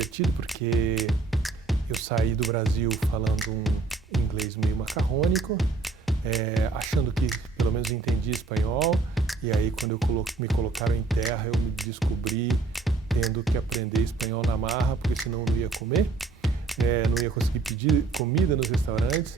divertido porque eu saí do Brasil falando um inglês meio macarrônico, achando que pelo menos entendia espanhol, e aí quando me colocaram em terra eu me descobri tendo que aprender espanhol na marra, porque senão eu não ia comer, não ia conseguir pedir comida nos restaurantes.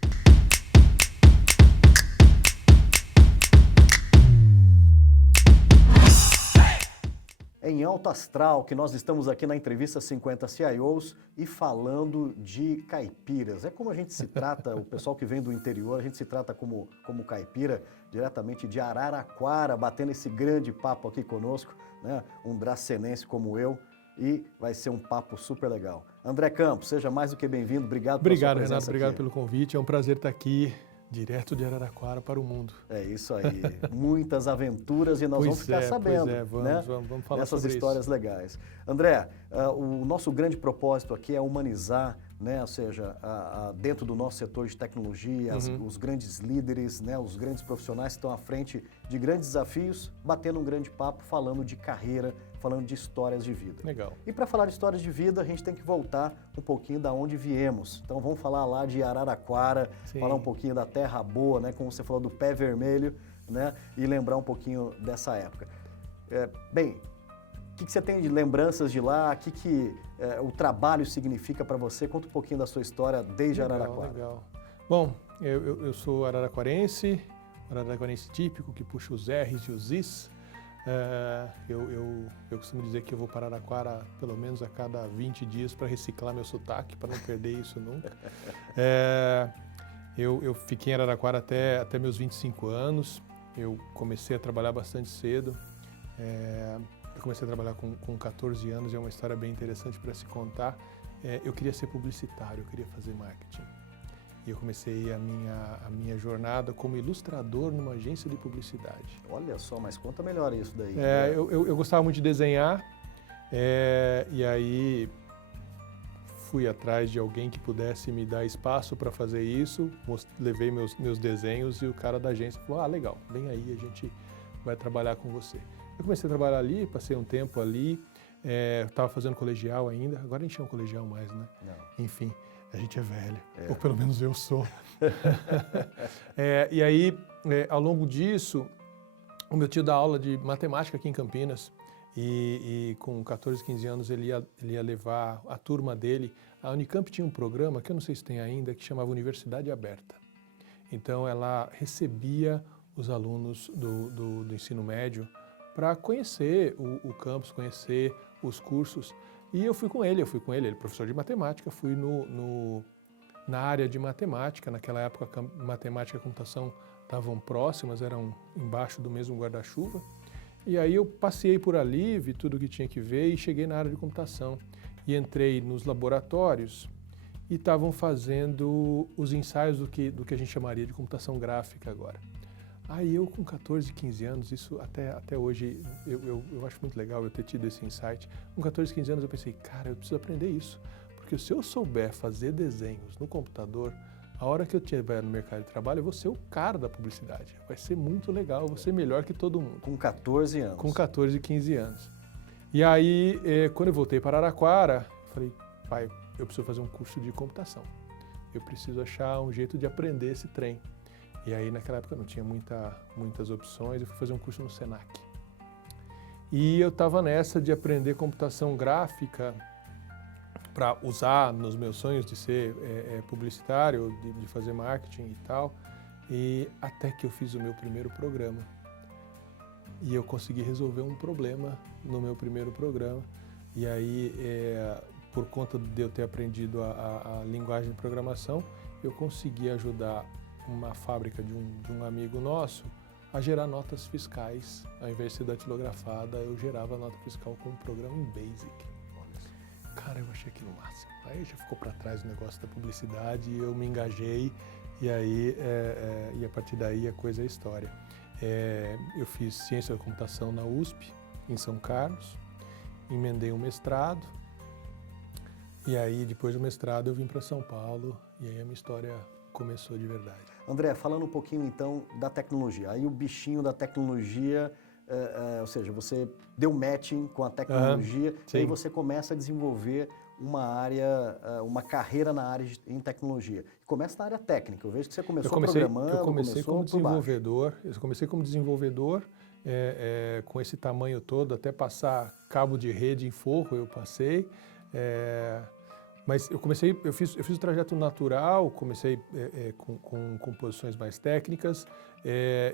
Em alto astral, que nós estamos aqui na entrevista 50 CIOs e falando de caipiras. É como a gente se trata, o pessoal que vem do interior, a gente se trata como caipira, diretamente de Araraquara, batendo esse grande papo aqui conosco, né? Um dracenense como eu, e vai ser um papo super legal. André Campos, seja mais do que bem-vindo, obrigado pela sua presença. Renato, obrigado aqui. pelo convite, é um prazer estar aqui, direto de Araraquara para o mundo. É isso aí, muitas aventuras e nós vamos ficar sabendo, vamos falar dessas sobre histórias isso. legais. André, o nosso grande propósito aqui é humanizar, né, ou seja, dentro do nosso setor de tecnologia, os grandes líderes, né, os grandes profissionais que estão à frente de grandes desafios, batendo um grande papo, falando de carreira, falando de histórias de vida. Legal. E para falar de histórias de vida, a gente tem que voltar um pouquinho da onde viemos. Então vamos falar lá de Araraquara, Sim. falar um pouquinho da Terra Boa, né, como você falou, do pé vermelho, né, e lembrar um pouquinho dessa época. Bem, o que você tem de lembranças de lá? O que o trabalho significa para você? Conta um pouquinho da sua história desde Araraquara. Legal. Bom, eu sou araraquarense típico, que puxa os R's e os I's. Eu costumo dizer que eu vou para Araraquara pelo menos a cada 20 dias para reciclar meu sotaque, para não perder isso nunca. Eu fiquei em Araraquara até meus 25 anos. Eu comecei a trabalhar bastante cedo. Eu comecei a trabalhar com 14 anos, é uma história bem interessante para se contar. Eu queria ser publicitário, eu queria fazer marketing. E eu comecei a minha jornada como ilustrador numa agência de publicidade. Olha só, mas conta melhor isso daí. Eu gostava muito de desenhar, e aí fui atrás de alguém que pudesse me dar espaço para fazer isso, levei meus desenhos e o cara da agência falou, legal, vem aí, a gente vai trabalhar com você. Eu comecei a trabalhar ali, passei um tempo ali, estava fazendo colegial ainda, agora a gente chama colegial mais, né? Não. Enfim, a gente é velho, ou pelo menos eu sou. E aí, ao longo disso, o meu tio dá aula de matemática aqui em Campinas e com 14, 15 anos ele ia levar a turma dele. A Unicamp tinha um programa, que eu não sei se tem ainda, que chamava Universidade Aberta. Então ela recebia os alunos do ensino médio para conhecer o campus, conhecer os cursos. E eu fui com ele, ele é professor de matemática, fui na área de matemática. Naquela época, matemática e computação estavam próximas, eram embaixo do mesmo guarda-chuva. E aí eu passei por ali, vi tudo que tinha que ver e cheguei na área de computação. E entrei nos laboratórios e estavam fazendo os ensaios do que a gente chamaria de computação gráfica agora. Aí eu com 14, 15 anos, isso até hoje eu acho muito legal eu ter tido esse insight. Com 14, 15 anos eu pensei, cara, eu preciso aprender isso. Porque se eu souber fazer desenhos no computador, a hora que eu estiver no mercado de trabalho, eu vou ser o cara da publicidade. Vai ser muito legal, eu vou ser melhor que todo mundo. Com 14 anos? Com 14, 15 anos. E aí, quando eu voltei para Araraquara, falei, pai, eu preciso fazer um curso de computação. Eu preciso achar um jeito de aprender esse trem. E aí, naquela época, não tinha muitas opções, eu fui fazer um curso no Senac. E eu estava nessa de aprender computação gráfica para usar nos meus sonhos de ser publicitário, de fazer marketing e tal, e até que eu fiz o meu primeiro programa. E eu consegui resolver um problema no meu primeiro programa. E aí, por conta de eu ter aprendido a linguagem de programação, eu consegui ajudar uma fábrica de um amigo nosso a gerar notas fiscais. Ao invés de ser datilografada, eu gerava a nota fiscal com um programa em Basic. Cara, eu achei aquilo máximo. Aí já ficou para trás o negócio da publicidade, eu me engajei e aí, e a partir daí a coisa é história. Eu fiz ciência da computação na USP, em São Carlos, emendei um mestrado e aí depois do mestrado eu vim para São Paulo e aí a minha história começou de verdade. André, falando um pouquinho então da tecnologia, aí o bichinho da tecnologia, ou seja, você deu matching com a tecnologia e aí você começa a desenvolver uma área, uma carreira na área em tecnologia? Começa na área técnica, eu vejo que você começou programando, eu comecei começou como por baixo. desenvolvedor, eu comecei como desenvolvedor, com esse tamanho todo, até passar cabo de rede em forro eu passei, mas eu fiz o trajeto natural, comecei com posições mais técnicas,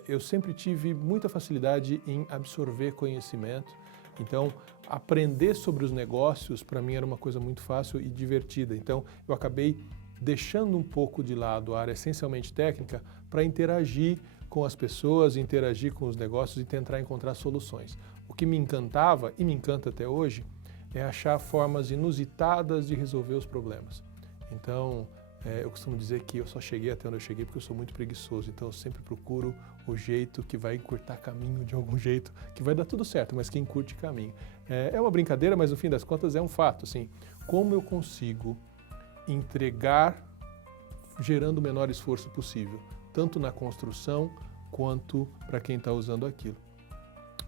eu sempre tive muita facilidade em absorver conhecimento, então aprender sobre os negócios para mim era uma coisa muito fácil e divertida, então eu acabei deixando um pouco de lado a área essencialmente técnica para interagir com as pessoas, interagir com os negócios e tentar encontrar soluções. O que me encantava e me encanta até hoje é achar formas inusitadas de resolver os problemas. Então, eu costumo dizer que eu só cheguei até onde eu cheguei porque eu sou muito preguiçoso, então eu sempre procuro o jeito que vai encurtar caminho de algum jeito, que vai dar tudo certo, mas que encurte caminho. É uma brincadeira, mas no fim das contas é um fato, assim, como eu consigo entregar gerando o menor esforço possível, tanto na construção quanto para quem está usando aquilo.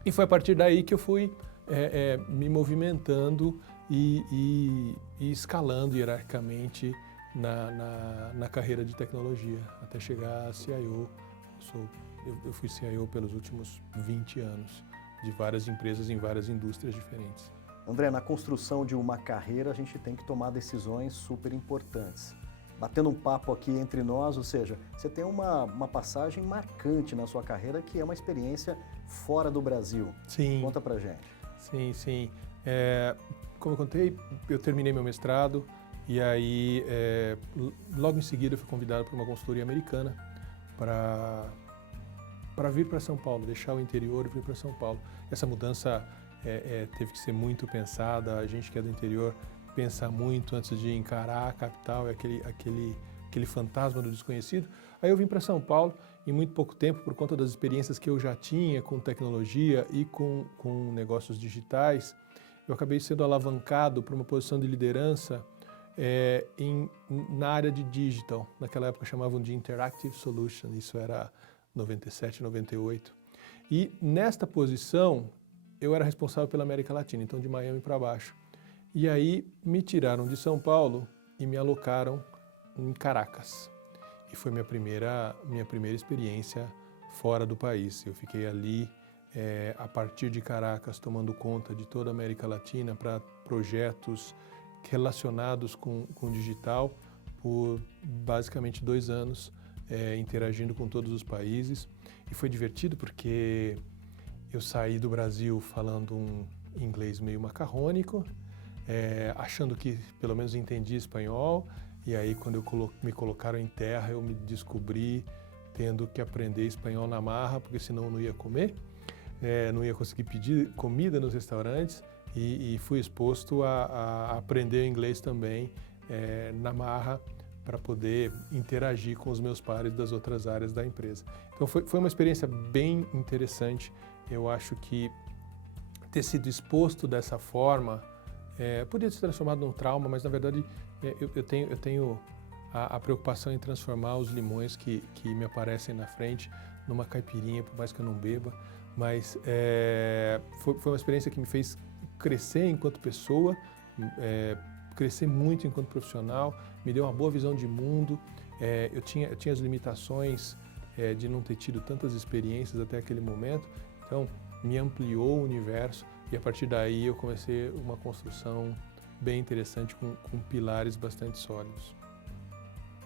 E foi a partir daí que eu fui me movimentando e escalando hierarquicamente na carreira de tecnologia, até chegar a CIO. Eu fui CIO pelos últimos 20 anos, de várias empresas em várias indústrias diferentes. André, na construção de uma carreira a gente tem que tomar decisões super importantes. Batendo um papo aqui entre nós, ou seja, você tem uma passagem marcante na sua carreira que é uma experiência fora do Brasil. Sim. Conta pra gente. Sim, sim. Como eu contei, eu terminei meu mestrado e aí logo em seguida eu fui convidado por uma consultoria americana para vir para São Paulo, deixar o interior e vir para São Paulo. Essa mudança teve que ser muito pensada, a gente que é do interior pensa muito antes de encarar a capital, aquele fantasma do desconhecido. Aí eu vim para São Paulo em muito pouco tempo, por conta das experiências que eu já tinha com tecnologia e com negócios digitais, eu acabei sendo alavancado para uma posição de liderança na área de digital. Naquela época chamavam de Interactive Solution, isso era 97, 98. E nesta posição eu era responsável pela América Latina, então de Miami para baixo. E aí me tiraram de São Paulo e me alocaram em Caracas. E foi minha primeira experiência fora do país. Eu fiquei ali a partir de Caracas tomando conta de toda a América Latina para projetos relacionados com digital por basicamente 2 anos, interagindo com todos os países. E foi divertido porque eu saí do Brasil falando um inglês meio macarrônico, achando que pelo menos entendia espanhol, e aí quando me colocaram em terra eu me descobri tendo que aprender espanhol na marra, porque senão eu não ia comer, não ia conseguir pedir comida nos restaurantes, e fui exposto a aprender inglês também na marra para poder interagir com os meus pares das outras áreas da empresa. Então foi uma experiência bem interessante. Eu acho que ter sido exposto dessa forma podia se transformar num trauma, mas na verdade eu tenho a preocupação em transformar os limões que me aparecem na frente numa caipirinha, por mais que eu não beba, mas foi uma experiência que me fez crescer enquanto pessoa, crescer muito enquanto profissional, me deu uma boa visão de mundo. Eu tinha as limitações de não ter tido tantas experiências até aquele momento, então me ampliou o universo. E a partir daí eu comecei uma construção bem interessante com pilares bastante sólidos.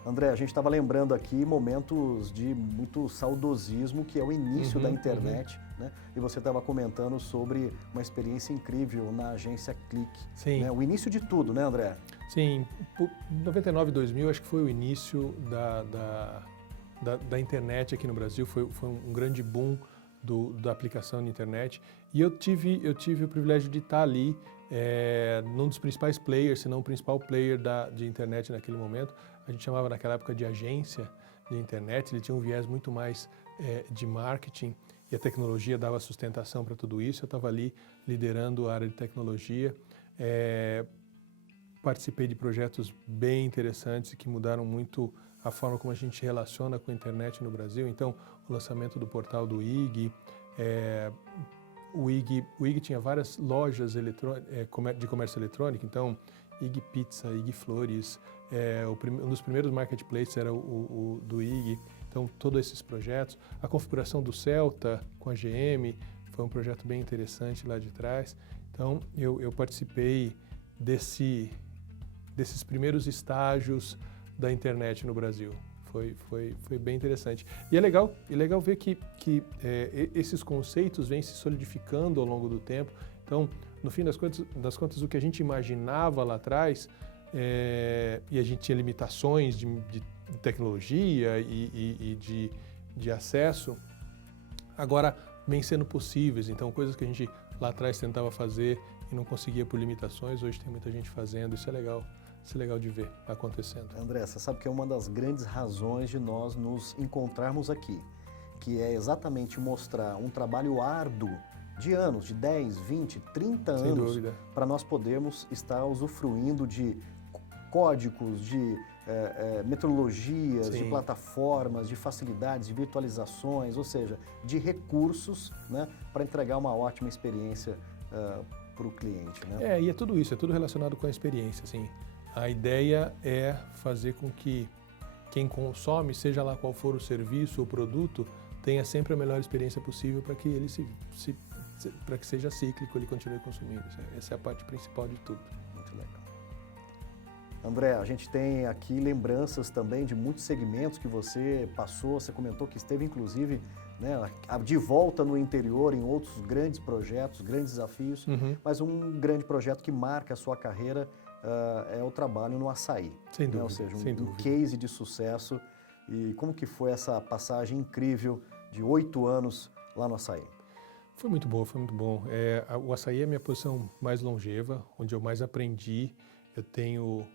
André, a gente estava lembrando aqui momentos de muito saudosismo, que é o início da internet, né? E você estava comentando sobre uma experiência incrível na agência Clique. Sim. Né? O início de tudo, né, André? Sim, 99, 2000 acho que foi o início da internet aqui no Brasil, foi um grande boom da aplicação de internet, e eu tive o privilégio de estar ali num dos principais players, se não o principal player de internet naquele momento. A gente chamava naquela época de agência de internet, ele tinha um viés muito mais de marketing, e a tecnologia dava sustentação para tudo isso. Eu estava ali liderando a área de tecnologia, participei de projetos bem interessantes que mudaram muito a forma como a gente relaciona com a internet no Brasil. Então, o lançamento do portal do IG, o IG tinha várias lojas de comércio eletrônico, então IG Pizza, IG Flores, um dos primeiros marketplaces era o do IG, então todos esses projetos. A configuração do Celta com a GM foi um projeto bem interessante lá de trás. Então eu participei desses primeiros estágios da internet no Brasil. Foi bem interessante. E é legal ver que esses conceitos vêm se solidificando ao longo do tempo. Então, no fim das contas, o que a gente imaginava lá atrás, e a gente tinha limitações de tecnologia e de acesso, agora vem sendo possíveis. Então, coisas que a gente lá atrás tentava fazer e não conseguia por limitações, hoje tem muita gente fazendo. Isso é legal. Isso é legal de ver acontecendo. André, você sabe que é uma das grandes razões de nós nos encontrarmos aqui, que é exatamente mostrar um trabalho árduo de anos, de 10, 20, 30 Sem anos, dúvida. para nós podermos estar usufruindo de códigos, de metodologias, Sim. de plataformas, de facilidades, de virtualizações, ou seja, de recursos, né, para entregar uma ótima experiência para o cliente. Né? E é tudo isso, é tudo relacionado com a experiência, assim. A ideia é fazer com que quem consome, seja lá qual for o serviço ou produto, tenha sempre a melhor experiência possível para que ele para que seja cíclico, ele continue consumindo. Essa é a parte principal de tudo. Muito legal. André, a gente tem aqui lembranças também de muitos segmentos que você passou, você comentou que esteve inclusive, né, de volta no interior em outros grandes projetos, grandes desafios, mas um grande projeto que marca a sua carreira é o trabalho no açaí. Sem dúvida, né? Ou seja, sem um dúvida. case de sucesso. E como que foi essa passagem incrível de 8 anos lá no açaí? Foi muito bom, foi muito bom. O açaí é a minha posição mais longeva, onde eu mais aprendi. Eu tenho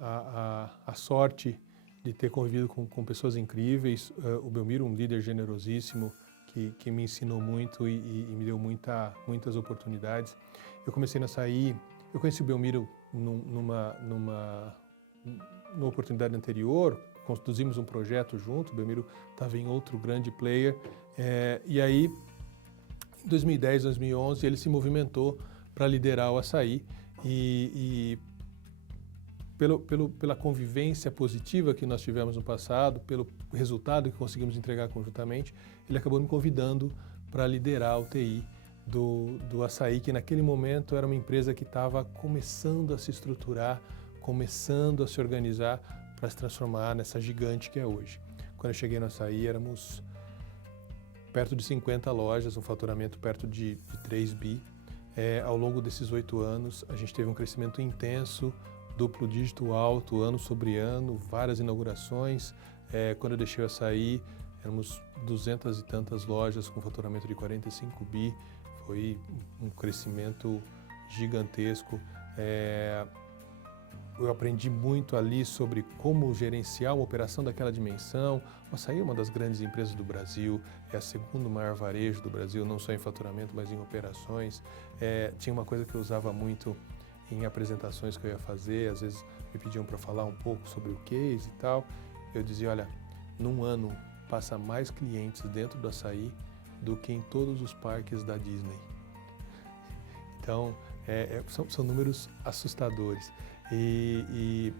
a sorte de ter convivido com pessoas incríveis. O Belmiro, um líder generosíssimo, que me ensinou muito e me deu muitas oportunidades. Eu comecei no açaí, eu conheci o Belmiro numa oportunidade anterior, conduzimos um projeto junto, o Belmiro estava em outro grande player, e aí, em 2010, 2011, ele se movimentou para liderar o açaí e pela convivência positiva que nós tivemos no passado, pelo resultado que conseguimos entregar conjuntamente, ele acabou me convidando para liderar o TI do açaí, que naquele momento era uma empresa que estava começando a se estruturar, começando a se organizar para se transformar nessa gigante que é hoje. Quando eu cheguei no açaí, éramos perto de 50 lojas, um faturamento perto de 3 bi. Ao longo desses 8 anos, a gente teve um crescimento intenso, duplo dígito alto, ano sobre ano, várias inaugurações. Quando eu deixei o açaí, éramos 200 e tantas lojas com faturamento de 45 bi. Foi um crescimento gigantesco. Eu aprendi muito ali sobre como gerenciar uma operação daquela dimensão. O açaí é uma das grandes empresas do Brasil, é a segunda maior varejo do Brasil, não só em faturamento, mas em operações. Tinha uma coisa que eu usava muito em apresentações que eu ia fazer, às vezes me pediam para falar um pouco sobre o case e tal. Eu dizia, olha, num ano passa mais clientes dentro do açaí do que em todos os parques da Disney. Então, são números assustadores. E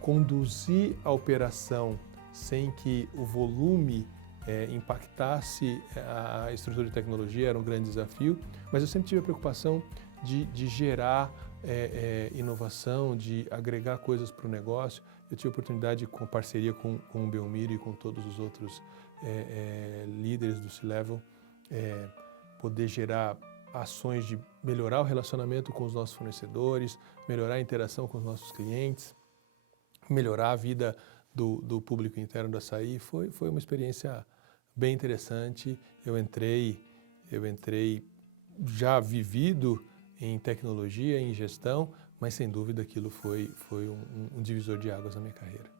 conduzir a operação sem que o volume impactasse a estrutura de tecnologia era um grande desafio, mas eu sempre tive a preocupação de gerar inovação, de agregar coisas para o negócio. Eu tive a oportunidade, com parceria com o Belmiro e com todos os outros líderes do C-Level, poder gerar ações de melhorar o relacionamento com os nossos fornecedores, melhorar a interação com os nossos clientes, melhorar a vida do público interno do açaí. Foi uma experiência bem interessante. Eu entrei já vivido em tecnologia, em gestão, mas sem dúvida aquilo foi um divisor de águas na minha carreira.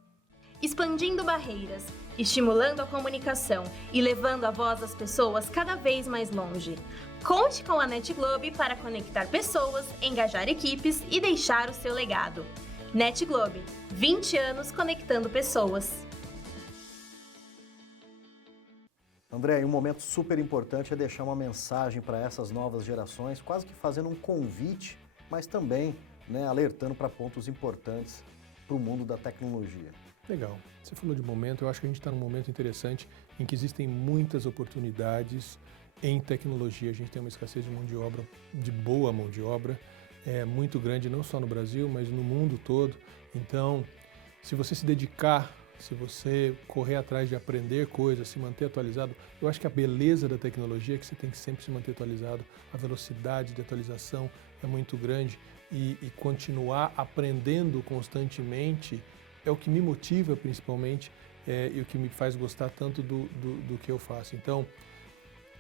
Expandindo barreiras, estimulando a comunicação e levando a voz das pessoas cada vez mais longe. Conte com a NetGlobe para conectar pessoas, engajar equipes e deixar o seu legado. NetGlobe, 20 anos conectando pessoas. André, um momento super importante é deixar uma mensagem para essas novas gerações, quase que fazendo um convite, mas também né, alertando para pontos importantes para o mundo da tecnologia. Legal. Você falou de momento, eu acho que a gente está num momento interessante em que existem muitas oportunidades em tecnologia. A gente tem uma escassez de mão de obra, de boa mão de obra, muito grande, não só no Brasil, mas no mundo todo. Então, se você se dedicar, se você correr atrás de aprender coisas, se manter atualizado, eu acho que a beleza da tecnologia é que você tem que sempre se manter atualizado, a velocidade de atualização é muito grande e continuar aprendendo constantemente é o que me motiva principalmente e o que me faz gostar tanto do que eu faço. Então,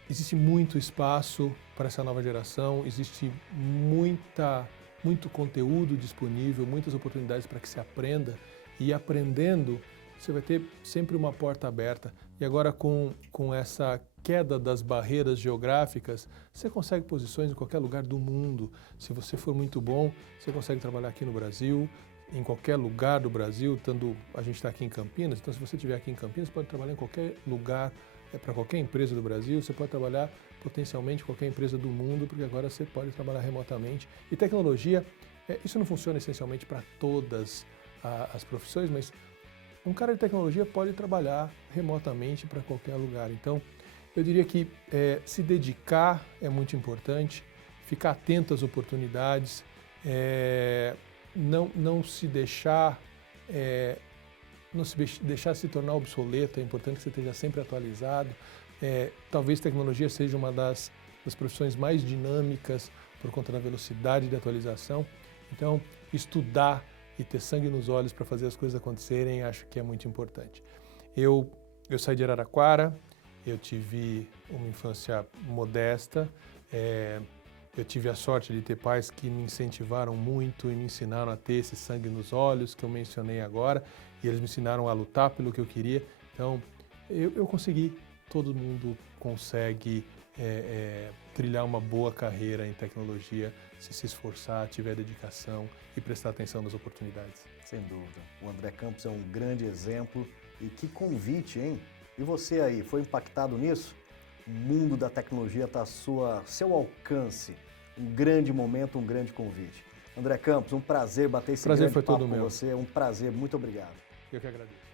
existe muito espaço para essa nova geração, existe muito conteúdo disponível, muitas oportunidades para que se aprenda e aprendendo você vai ter sempre uma porta aberta. E agora com essa queda das barreiras geográficas, você consegue posições em qualquer lugar do mundo. Se você for muito bom, você consegue trabalhar aqui no Brasil, em qualquer lugar do Brasil, a gente está aqui em Campinas, então se você estiver aqui em Campinas, você pode trabalhar em qualquer lugar, para qualquer empresa do Brasil, você pode trabalhar potencialmente em qualquer empresa do mundo, porque agora você pode trabalhar remotamente. E tecnologia, isso não funciona essencialmente para todas as profissões, mas um cara de tecnologia pode trabalhar remotamente para qualquer lugar. Então, eu diria que se dedicar é muito importante, ficar atento às oportunidades, não se deixar se tornar obsoleto, é importante que você esteja sempre atualizado. Talvez tecnologia seja uma das profissões mais dinâmicas por conta da velocidade de atualização. Então, estudar e ter sangue nos olhos para fazer as coisas acontecerem, acho que é muito importante. Eu saí de Araraquara, eu tive uma infância modesta, eu tive a sorte de ter pais que me incentivaram muito e me ensinaram a ter esse sangue nos olhos que eu mencionei agora, e eles me ensinaram a lutar pelo que eu queria. Então, eu consegui, todo mundo consegue trilhar uma boa carreira em tecnologia, se esforçar, tiver dedicação e prestar atenção nas oportunidades. Sem dúvida. O André Campos é um grande exemplo. E que convite, hein? E você aí, foi impactado nisso? O mundo da tecnologia está a seu alcance. Um grande momento, um grande convite. André Campos, um prazer bater esse grande papo com você. É um prazer. Muito obrigado. Eu que agradeço.